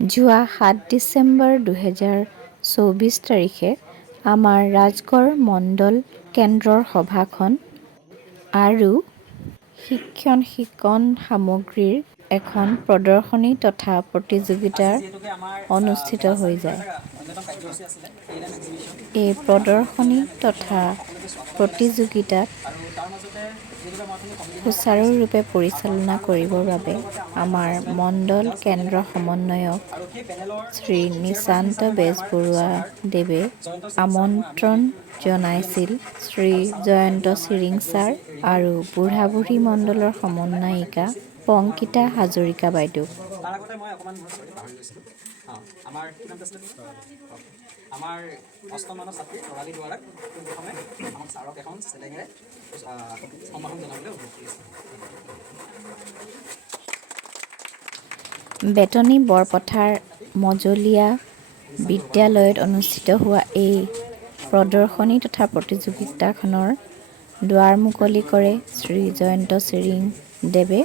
যোৱা 7 ডিচেম্বৰ 2024 তাৰিখে আমাৰ ৰাজগড় মণ্ডল কেন্দ্ৰৰ সভাখন আৰু শিক্ষণ সামগ্ৰীৰ এখন প্ৰদৰ্শনী তথা প্ৰতিযোগিতাৰ অনুষ্ঠিত হৈ যায়। এই প্ৰদৰ্শনী তথা প্ৰতিযোগিতাত সুচাৰুৰূপে পৰিচালনা কৰিবৰ বাবে আমাৰ মণ্ডল কেন্দ্ৰ সমন্বয়ক শ্ৰী নিশান্ত বেজবৰুৱা দেৱে আমন্ত্ৰণ জনাইছিল শ্ৰী জয়ন্ত চিৰিং ছাৰ আৰু বুঢ়া-বুঢ়ী মণ্ডলৰ সমন্বয়িকা পংকিতা হাজৰিকা বাইদেউ। আমাৰ অষ্টম মানৰ ছাত্ৰী তৰালী দুৱাৰাক প্ৰথমে আমাক ছাৰক এখন চেলেঙেৰে সম্ভাষণ জনাবলৈ অনুৰোধ কৰিছোঁ। বেতনী বৰপথাৰ মজলীয়া বিদ্যালয়ত অনুষ্ঠিত হোৱা এই প্ৰদৰ্শনী তথা প্ৰতিযোগিতাখনৰ দুৱাৰ মুকলি কৰে শ্ৰী জয়ন্ত চিৰিং দেৱে।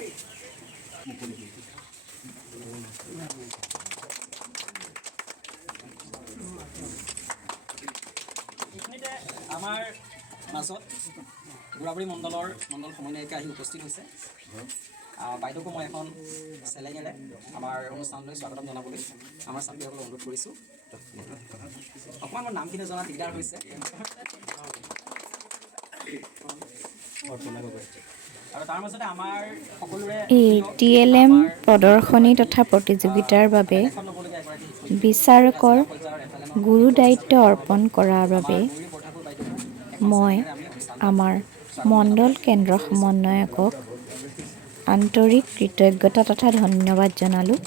আমাৰ মাজত বুঢ়া-বুঢ়ী মণ্ডল সমন্বয়িকা আহি উপস্থিত হৈছে। বাইদেউকো মই এখন চেলেঙেৰে আমাৰ অনুষ্ঠানলৈ স্বাগতম জনাবলৈ আমাৰ ছাত্ৰীসকলক অনুৰোধ কৰিছোঁ। অকণমান মোৰ নামখিনি জনাত দিগদাৰ হৈছে। আৰু তাৰ মাজতে আমাৰ সকলোৰে এই TLM প্ৰদৰ্শনী তথা প্ৰতিযোগিতাৰ বাবে বিচাৰকৰ গুৰু দায়িত্ব অৰ্পণ কৰাৰ বাবে মই আমাৰ মণ্ডল কেন্দ্ৰ সমন্বয়কক আন্তৰিক কৃতজ্ঞতা তথা ধন্যবাদ জনালোঁ।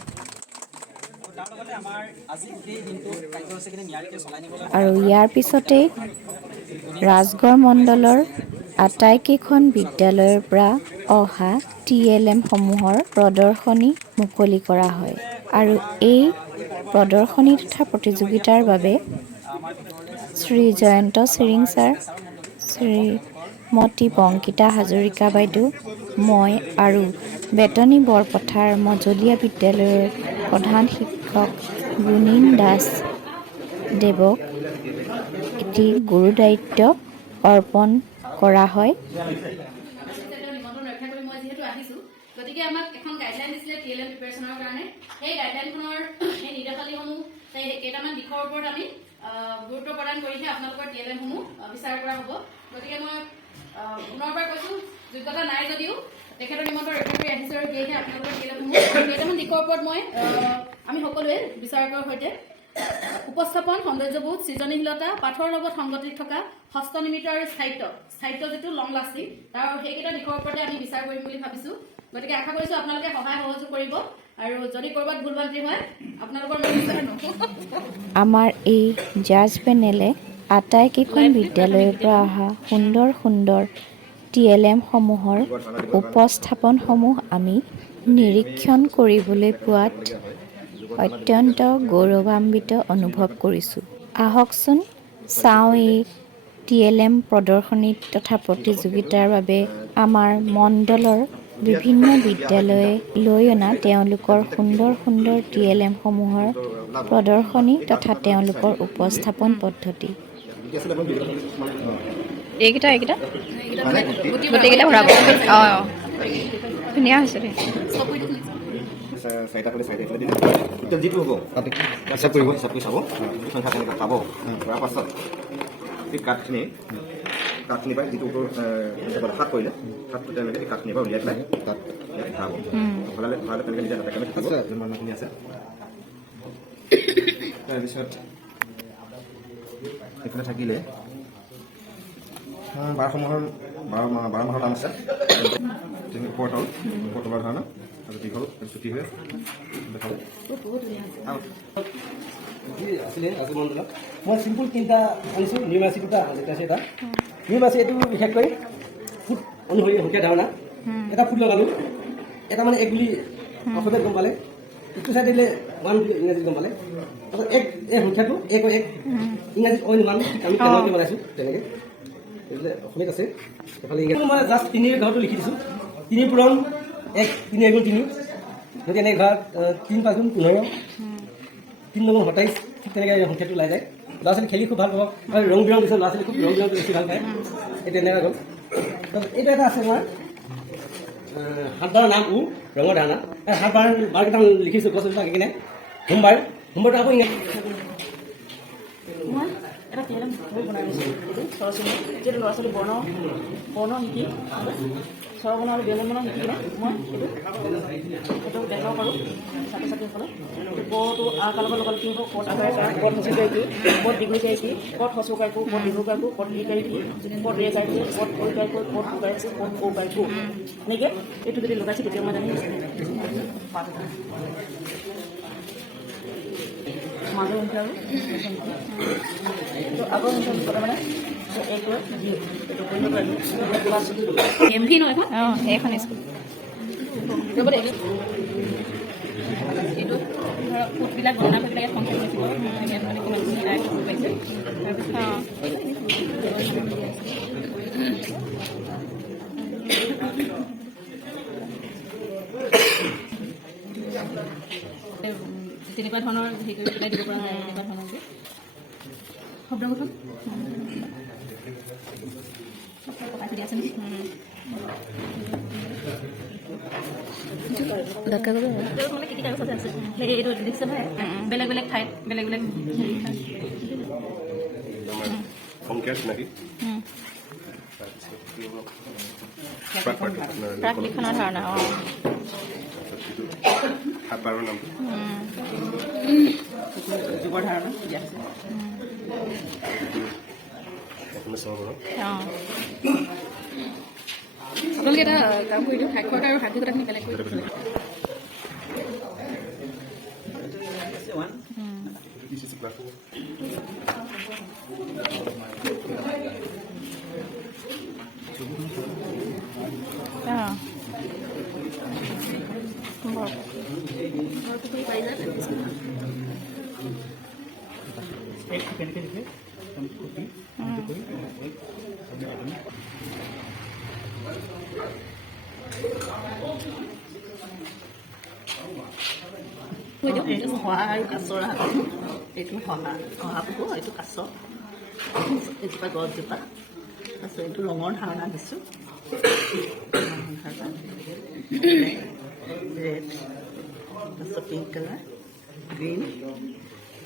আৰু ইয়াৰ পিছতেই ৰাজগড় মণ্ডলৰ আটাইকেইখন বিদ্যালয়ৰ পৰা অহা TLM সমূহৰ প্ৰদৰ্শনী মুকলি কৰা হয় আৰু এই প্ৰদৰ্শনী তথা প্ৰতিযোগিতাৰ বাবে শ্ৰী জয়ন্ত চিৰিং ছাৰ, শ্ৰীমতী পংকিতা হাজৰিকা বাইদেউ, মই আৰু বেতনী বৰপথাৰ মজলীয়া বিদ্যালয়ৰ প্ৰধান শিক্ষক গুণীন দাস দেৱক এটি গুৰু দায়িত্ব অৰ্পণ কৰা হয়। গতিকে আমাক এখন গাইডলাইন দিছিলে TLM প্ৰিপাৰেশ্যনৰ কাৰণে। সেই গাইডলাইনখনৰ সেই নিৰ্দেশাৱলীসমূহ কেইটামান দিশৰ ওপৰত আমি গুৰুত্ব প্ৰদান কৰিহে আপোনালোকৰ TLM সমূহ বিচাৰ কৰা হ'ব। গতিকে মই পুনৰবাৰ কৈছোঁ, যোগ্যতা নাই যদিও তেখেতৰ নিমন্ত্ৰণ ৰক্ষা কৰি আহিছোঁ আৰু সেয়েহে আপোনালোকৰ TLM সমূহ কেইটামান দিশৰ ওপৰত আমি সকলোৱে বিচাৰকৰ সৈতে উপস্থাপন, সৌন্দৰ্যবোধ, সৃজনীশীলতা, পাঠৰ লগত সংগতি থকা হস্তনিৰ্মিত আৰু স্থায়িত্ব যিটো লং লাষ্টিং, তাৰ সেইকেইটা দিশৰ ওপৰতে আমি বিচাৰ কৰিম বুলি ভাবিছোঁ। গতিকে আশা কৰিছোঁ আপোনালোকে সহায় সহযোগ কৰিব আৰু যদি ক'ৰবাত ভুল ভ্ৰান্তি হয় আপোনালোকৰ আমাৰ এই জাজ পেনেলে আটাইকেইখন বিদ্যালয়ৰ পৰা অহা সুন্দৰ সুন্দৰ TLM সমূহৰ উপস্থাপনসমূহ আমি নিৰীক্ষণ কৰিবলৈ পোৱাত অত্যন্ত গৌৰৱান্বিত অনুভৱ কৰিছোঁ। আহকচোন চাওঁ এই TLM প্ৰদৰ্শনী তথা প্ৰতিযোগিতাৰ বাবে আমাৰ মণ্ডলৰ বিভিন্ন বিদ্যালয়ে লৈ অনা তেওঁলোকৰ সুন্দৰ সুন্দৰ TLM সমূহৰ প্ৰদৰ্শনী তথা তেওঁলোকৰ উপস্থাপন পদ্ধতি। এইকেইটা গোটেইকেইটা ভৰাব। ধুনীয়া হৈছে দেই। যিটো হ'ব তাতে হিচাপ কৰিব, হিচাপ কৰি চাব সংখ্যা কেনেকৈ পাব। কৰাৰ পাছত সেই কাঠখিনি পাই যিটো হাত কৰিলে হাতটো তেওঁলোকে সেই কাঠখিনিৰ পৰা উলিয়াই পেলাই তাত ভৰাব। ভৰালে তেনেকৈ নিজে হাতে কামে থাকিব যোন মানুহখিনি আছে। তাৰপিছত সেইফালে থাকিলে 12 মাহৰ নাম আছে। ওপৰত হ'ল তলৰ ধৰণৰ আৰু দীঘল ছুটি হৈ দেখাব। আছিলে আজি মণ্ডলত মই চিম্পুল তিনিটা আনিছোঁ। নিউ মাছিটোৰ পৰা আছে এটা নিউ মাছি, এইটো বিশেষকৈ ফুট অনুসৰি সংখ্যা ধাৰণা। এটা ফুট লগালোঁ, এটা মানে এক বুলি অসমীয়াত গম পালে, ইটো চাইড দিলে 1 বুলি ইংৰাজীত গম পালে। তাৰপাছত এক এই সংখ্যাটো 1 ইংৰাজীত অইন মান আমি কেনেকৈ বনাইছোঁ তেনেকৈ অসমীয়াত আছে। এফালে ইংৰাজী মই জাষ্ট 3 ঘৰটো লিখি দিছোঁ। 3 পূৰণ 1, 3 গুণ 3 গতিকে এনেকৈ ঘৰত 3 5 গুণ 15 3 নম্বৰ 27 ঠিক তেনেকৈ সংখ্যাটো ওলাই যায় ল'ৰা ছোৱালী খেলি খুব ভাল পাব আৰু ৰং বিৰং দিছে ল'ৰা ছোৱালী খুব ৰং বিৰংটো বেছি ভাল পায় এই তেনেকুৱা গ'ল এইটো এটা আছে আমাৰ 7 বাৰৰ নাম ৰঙৰ ধাৰণা 7 বাৰকেইটা লিখিছোঁ গছ আঁকি কিনে সোমবাৰটো আকৌ ইংৰাজী মই এটা টেলেণ্ট বনাই দিছোঁ এইটো সৰস্বতী যিহেতু ল'ৰা ছোৱালী বৰ্ণ শিকি স্বৰবৰ্ণ আৰু ব্যঞ্জনবৰ্ণ শিকি কিনে মই এইটো দেখাব পাৰোঁ ছাত্ৰ ছাত্ৰীসকলক কটো আ কালৰ লগত কি হ'ব কত আগাৰ কাৰ কত হচুকাই কি কত দীঘলীকাই কি কত হচুকাই কো কত দীঘলকাই কো কত ইকাই কি কত ৰেকাই কি কত ঐকাই কো কত উকাই কি কত ঔকাই কো এনেকৈ এইটো যদি লগাইছে তেতিয়া মই জানি পাত মাজৰ সংখ্যা আৰু আগৰ সংখ্যা ক'লে মানে এইটো এইটো কৰিব পাৰিম MV নহয় এখন অঁ এইখন স্কুল ৰ'ব দেই এইটো ধৰক ফুটবিলাক গণনা কৰি পেলাই সংখ্যা লিখিব ইয়াত মানে কিমানখিনি আয় কৰিব পাৰিছে তাৰপিছত তেনেকুৱা ধৰণৰ হেৰি কৰি পেলাই দিব পৰা যায় এনেকুৱা ধৰণৰকৈ শব্দ গঠন পকাই থৈ দিয়া আছে নেকি মানে কি কাগজ আছে এইটো দেখিছে নহয় বেলেগ বেলেগ ঠাইত বেলেগ বেলেগ হেৰি ঠাইত প্ৰাক লিখনৰ ধাৰণা অঁ যুগৰ ধাৰণা দিয়া আছে আপোনালোকে এটা কাম কৰি দিওঁ সাক্ষৰতা আৰু সাৰ্থকতাখিনি বেলেগ কৰি দিব এইটো শহা আৰু কাছৰ হাত এইটো শহাপুকো এইটো কাছ এজোপা গছজোপা তাৰপিছত এইটো ৰঙৰ ধাৰণা দিছোঁ ৰেড তাৰপিছত পিংক কালাৰ গ্ৰীণ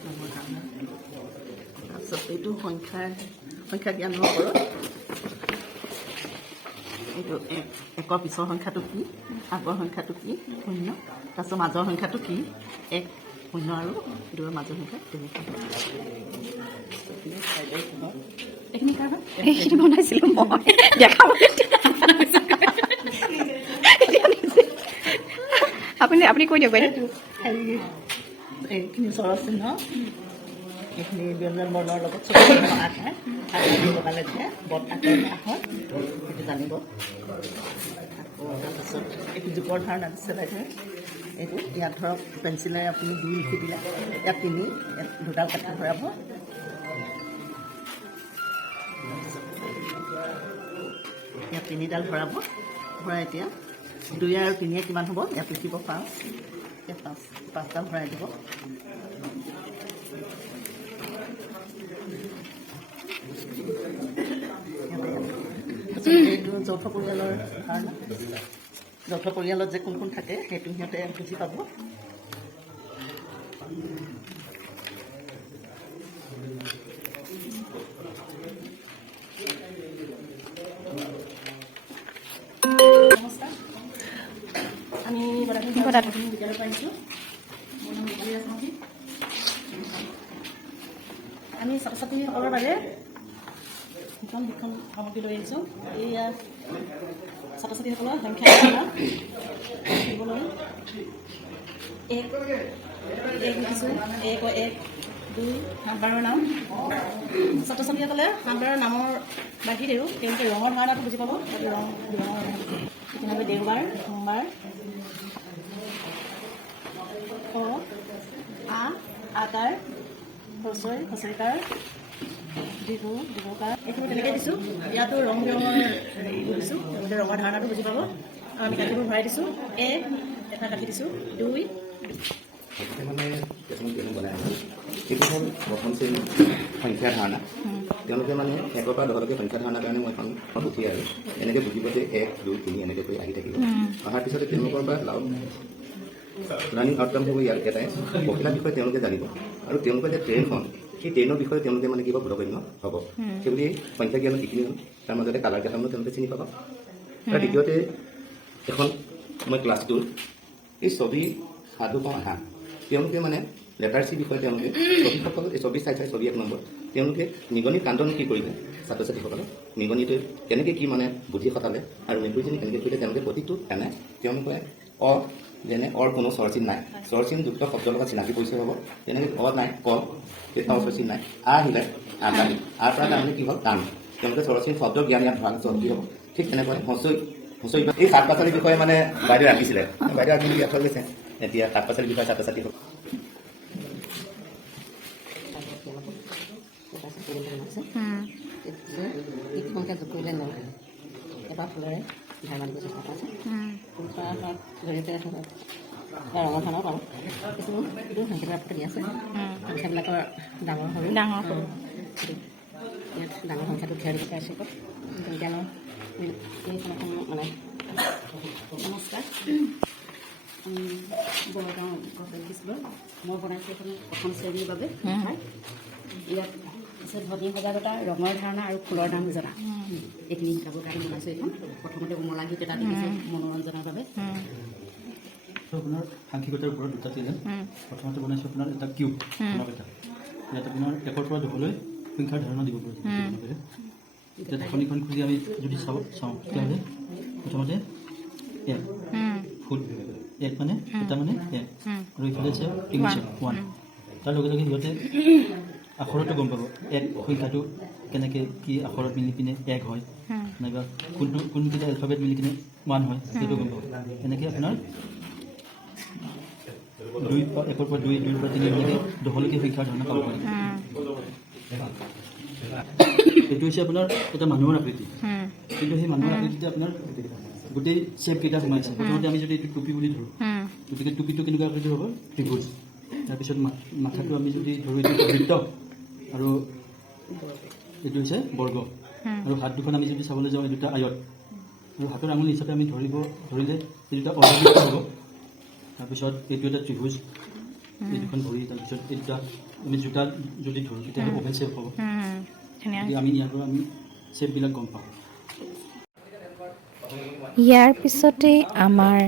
ৰঙৰ ধাৰণা তাৰপিছত এইটো সংখ্যা জ্ঞানৰ ওপৰত এইটো একৰ পিছৰ সংখ্যাটো কি আগৰ সংখ্যাটো কি 0 তাৰপিছত মাজৰ সংখ্যাটো কি 1 0 আৰু 2ৰ মাজৰ সংখ্যা তেনেকৈ এইখিনি কাৰ হয় এইখিনি বনাইছিলোঁ মই দেখাবলৈ আপুনি কৈ দিয়ক বাইদেউ হেৰি এইখিনি চৰচ চিহ্ন এইখিনি ব্যঞ্জন বৰ্ণৰ লগত আঠাই লগালে যে বট আঠৰ আহত সেইটো জানিব আকৌ তাৰপিছত এইটো যুগৰ ধাৰণা দিছে বাইদেউ এইটো ইয়াত ধৰক পেঞ্চিলেৰে আপুনি 2 লিখি দিলে ইয়াত 3 ইয়াত দুডাল কাঠি ভৰাব ইয়াত 3ডাল ভৰাব ভৰাই এতিয়া 2 আৰু 3 কিমান হ'ব ইয়াত লিখিব পাওঁ ইয়াত 5ডাল ভৰাই দিব এইটো যৌথ পৰিয়ালৰ ধাৰণা যৌথ পৰিয়ালত যে কোন কোন থাকে সেইটো সিহঁতে বুজি পাব আমি বিদ্যালয়ৰ পৰা আহিছোঁ মোৰ নাম মিতালী ৰাজমাঝি আমি ছাত্ৰ ছাত্ৰীসকলৰ বাবে শিক্ষণ সামগ্ৰী লৈ আহিছোঁ এয়া ছাত্ৰ ছাত্ৰীসকলৰ সংখ্যা শিকিবলৈ 1 লিখিছোঁ 1 2 7 বাৰৰ নাম ছাত্ৰ ছাত্ৰীসকলে 7 বাৰৰ নামৰ বাহিৰেও তেওঁলোকে ৰঙৰ ধাৰণাটো বুজি পাব ৰং তেনেকৈ দেওবাৰ সোমবাৰ আকাৰ হচৰিকাৰ দীঘকাৰ এইখিনি তেনেকৈ দিছোঁ ইয়াতো ৰং বিৰঙৰ হেৰিটো দিছোঁ লগতে ৰঙৰ ধাৰণাটো বুজি পাব আমি কাঠিবোৰ ভৰাই দিছোঁ এটা কাঠি দিছোঁ 2 এইটো হ'ল প্ৰথম শ্ৰেণীৰ সংখ্যা ধাৰণা। তেওঁলোকে মানে 1ৰ পৰা 10লৈকে সংখ্যা ধাৰণাৰ কাৰণে মই এখন উঠি আৰু এনেকৈ বুজিব যে 1, 2, 3 এনেকৈ কৰি আহি থাকিব। অহাৰ পিছতে তেওঁলোকৰ পৰা লাৰ্ণিং আউটকাম হ'ব ইয়াৰ এটাই পখিলা বিষয়ে তেওঁলোকে জানিব আৰু তেওঁলোকে যে ট্ৰেইনখন সেই ট্ৰেইনৰ বিষয়ে তেওঁলোকে মানে কিবা বোধগম্য হ'ব। সেইবুলি সংখ্যা জ্ঞানৰ যিখিনি হ'ল তাৰ মাজতে কালাৰ কেইটামানো তেওঁলোকে চিনি পাব। তাৰ দ্বিতীয়তে এখন মই ক্লাছ 2 এই ছবি সাধু কওঁ আহা তেওঁলোকে মানে লেটাৰ চি বিষয়ে তেওঁলোকে ছবিসকল এই ছবি চাই ছবি 1 নম্বৰ তেওঁলোকে নিগনিৰ কাণ্ডনো কি কৰিলে ছাত্ৰ ছাত্ৰীসকলে নিগনিটোৱে কেনেকৈ কি মানে বুদ্ধি খটালে আৰু মেকুৰীজনী কেনেকৈ কৰিলে তেওঁলোকে প্ৰতিটো এনে তেওঁলোকে যেনে কোনো স্বৰচিন নাই স্বৰচিনযুক্ত শব্দৰ লগত চিনাকি পৰিচয় হ'ব। তেনেকৈ নাই কেইটাও স্বৰচিন নাই আহিলে আগামী পৰা তাৰমানে কি হ'ল টান তেওঁলোকে স্বৰচিন শব্দৰ জ্ঞান ইয়াত ভাল চব্জি হ'ব। ঠিক তেনেকৈ হুঁচৰি এই শাক পাচলিৰ বিষয়ে মানে বাইদেউ ৰাখিছিলে বাইদেউ আপুনি ইয়াত হৈ গৈছে এতিয়া শাক পাচলিৰ বিষয়ে ছাত্ৰ ছাত্ৰীসকল সংখ্যা যোগ কৰিলে নহয় এবাৰ ফুলেৰে ধাৰ মাৰিব চেষ্টা কৰিছে ফুল কৰাৰ জৰিয়তে ৰঙৰ ধানৰ পাওঁ কিছু সংখ্যা দি আছে সংখ্যাবিলাকৰ ডাঙৰ সৰু ডাঙৰ সৰু ইয়াত ডাঙৰ সংখ্যাটো উঠাই দিব পাৰিছে বিজ্ঞানৰ মানে নমস্কাৰ বৰগাঁও দেখিছিলোঁ মই বনাইছোঁ এখন প্ৰথম শ্ৰেণীৰ বাবে ইয়াত আছে ধনী সজাগতা ৰঙৰ ধাৰণা আৰু ফুলৰ নাম জনা এইখিনি শিকাবৰ কাৰণে বনাইছোঁ এইখন প্ৰথমতে উমলা গীত এটা দেখিছোঁ মনোৰঞ্জনৰ বাবে আপোনাৰ সাংখ্যিকতাৰ ওপৰত দুটা টেলেণ্ট প্ৰথমতে বনাইছোঁ আপোনাৰ এটা কিউব এটা ইয়াত আপোনাৰ 1ৰ পৰা 10লৈ সংখ্যাৰ ধাৰণা দিব পাৰোঁ। এতিয়া খনিখন খুলি আমি যদি চাওঁ তেতিয়াহ'লে প্ৰথমতে 1 ফুট 1 মানে এটা মানে 1 আৰু ইফালে আছে ইংলিছ 1 তাৰ লগে লগে সিহঁতে আখৰতো গম পাব 1 সংখ্যাটো কেনেকৈ কি আখৰত মিলি পিনে 1 হয় নাইবা কোনকেইটা এলফাবেট মিলি কিনে 1 হয় সেইটো গম পাব। এনেকৈ আপোনাৰ 1ৰ পৰা 2 2ৰ পৰা 3 এনেকৈ 10লৈকে সংখ্যাৰ ধাৰণা পাব পাৰি। এইটো হৈছে আপোনাৰ এটা মানুহৰ আকৃতি কিন্তু সেই মানুহৰ আকৃতিতে আপোনাৰ গোটেই শ্বেপকেইটা সোমাইছে। প্ৰথমতে আমি যদি এইটো টুপি বুলি ধৰোঁ গতিকে টুপিটো কেনেকুৱা আকৃতি হ'ব ত্ৰিভুজ। তাৰপিছত মাথাটো আমি যদি ধৰোঁ এইটো বৃত্ত আৰু এইটো হৈছে বৰ্গ আৰু হাত দুখন আমি যদি চাবলৈ যাওঁ এই দুটা আয়ত আৰু হাতৰ আঙুল হিচাপে আমি ধৰিলে এই দুটা অৰ্ধবৃত্ত হ'ব। তাৰপিছত এইটো এটা ত্ৰিভুজ এই দুখন ভৰি তাৰপিছত এই দুটা আমি জোতা যদি ধৰোঁ তেতিয়াহ'লে অভেল শ্বেপ হ'ব। আমি ইয়াৰ পৰা আমি শ্বেপবিলাক গম পাওঁ। ইয়াৰ পিছতে আমাৰ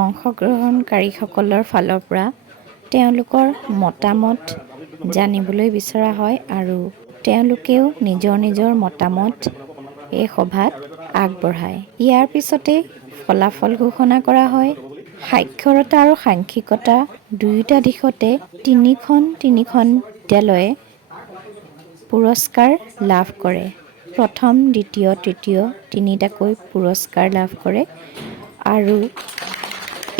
অংশগ্ৰহণকাৰীসকলৰ ফালৰ পৰা তেওঁলোকৰ মতামত জানিবলৈ বিচৰা হয় আৰু তেওঁলোকেও নিজৰ মতামত এই সভাত আগবঢ়ায়। ইয়াৰ পিছতে ফলাফল ঘোষণা কৰা হয়। সাক্ষৰতা আৰু সাংখ্যিকতা দুয়োটা দিশতে তিনিখন বিদ্যালয়ে পুৰস্কাৰ লাভ কৰে। প্ৰথম দ্বিতীয় তৃতীয় তিনিটাকৈ পুৰস্কাৰ লাভ কৰে আৰু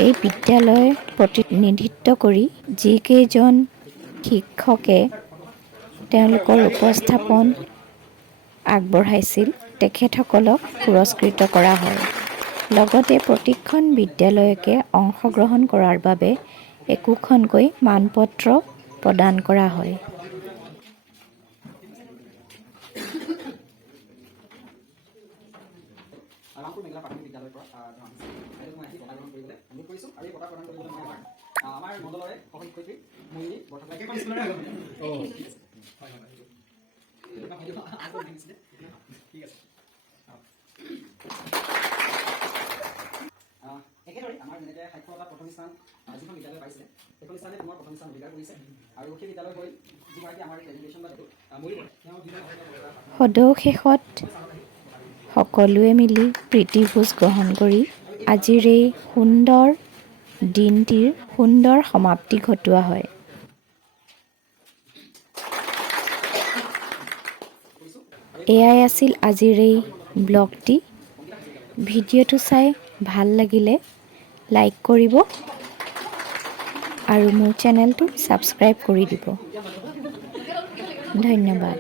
এই বিদ্যালয় প্ৰতিনিধিত্ব কৰি যিকেইজন শিক্ষকে তেওঁলোকৰ উপস্থাপন আগবঢ়াইছিল তেখেতসকলক পুৰস্কৃত কৰা হয়। লগতে প্ৰতিখন বিদ্যালয়কে অংশগ্ৰহণ কৰাৰ বাবে একোখনকৈ মানপত্ৰ প্ৰদান কৰা হয়। ৰামপুৰ মেঘলা প্ৰাথমিক বিদ্যালয়ৰ পৰা মই আহি বঁটা গ্ৰহণ কৰিবলৈ অনুৰোধ কৰিছোঁ আৰু এই বঁটা প্ৰদান কৰিবলৈ মই আমাৰ মণ্ডলৰে সহশিক্ষয়িত্ৰী মহিলী বৰ্তমান ঠিক আছে একেদৰে আমাৰ যেনেকৈ সাক্ষৰতা প্ৰথম স্থান যিখন বিদ্যালয় পাইছিলে সেইখন স্থানে পুনৰ প্ৰথম স্থান অধিকাৰ কৰিছে আৰু সেই বিদ্যালয় হৈ যিগৰাকী আমাৰ প্ৰেজেণ্টেশ্যন বা সদৌ শেষত সকলোৱে মিলি প্ৰীতিভোজ গ্ৰহণ কৰি আজিৰ এই সুন্দৰ দিনটিৰ সুন্দৰ সমাপ্তি ঘটোৱা হয়। এয়াই আছিল আজিৰ এই ব্লগটি। ভিডিঅ'টো চাই ভাল লাগিলে লাইক কৰিব আৰু মোৰ চেনেলটো ছাবস্ক্ৰাইব কৰি দিব। ধন্যবাদ।